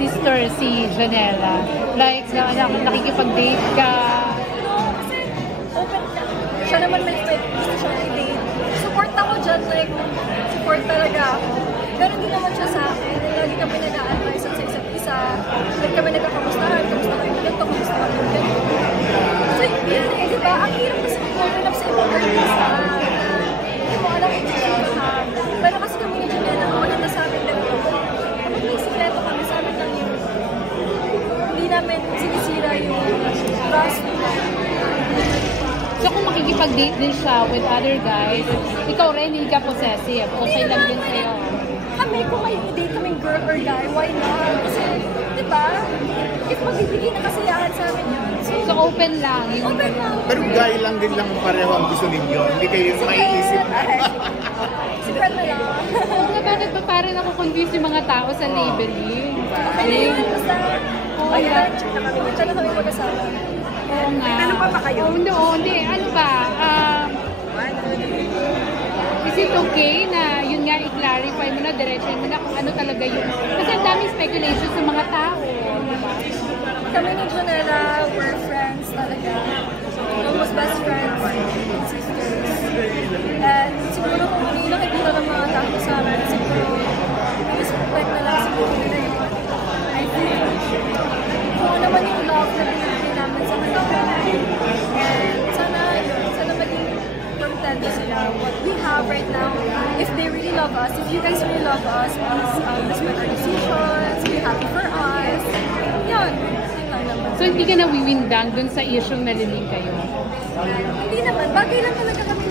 sister si Janela? Like, nakikipag-date ka? No, kasi open ka. Siya naman may gusto siya i-date. Support ako dyan, like, support talaga ako. Pero hindi naman siya sa akin. Lagi kami nag-a-advise sa isa't isa. Like kami nagkakamustahan, kamusta kayo ganito, kamusta kayo ganito. So, yun eh, di ba? Ang hirap kasi mag-open up sa ibang artista. Hindi mo alam kung sino ka. Pero kasi kami ni Janela, ang maganda sa amin ganito. Kapag may sikreto kami, sa amin lang yun. Hindi namin sinisira yung trust nila. So kung makikipag-date din siya with other guys, ikaw rin, hindi ka possessive. Okay lang din sa'yo. Kami, kung may date kaming girl or guy, why not? Kasi, di ba? If magbibigay na kasiyahan sa amin yun. So open lang. Open lang. Pero guy lang din lang pareho ang gusto ninyo. Hindi kayo maiisip. Secret na lang. Oo nga, bakit ba parang ako-confuse yung mga tao sa labeling? Okay, basta. Ayan, check na kami. Check na kami mag-asama. Oo nga. Ano pa ba kayo? Hindi. Ano ba? Is it okay na yun nga i-clarify mo na, diretso mo na kung ano talaga yung... Kasi ang daming speculation sa mga tao. Diba? Kami ni Janela, we're friends talaga. Almost best friends. Sisters. And siguro kung hindi nakikita ng mga tao sa amin, siguro respect na lang siguro nila yun. I think kung ano man yung love na binigay namin sa kanila. And sana maging content sila what we have right now. If they really love us, if you guys really love us, please respect our decisions, be happy for us. Yun. So hindi ka nawiwindang dun sa issue na liling kayo? Hindi naman. Bagay lang talaga kami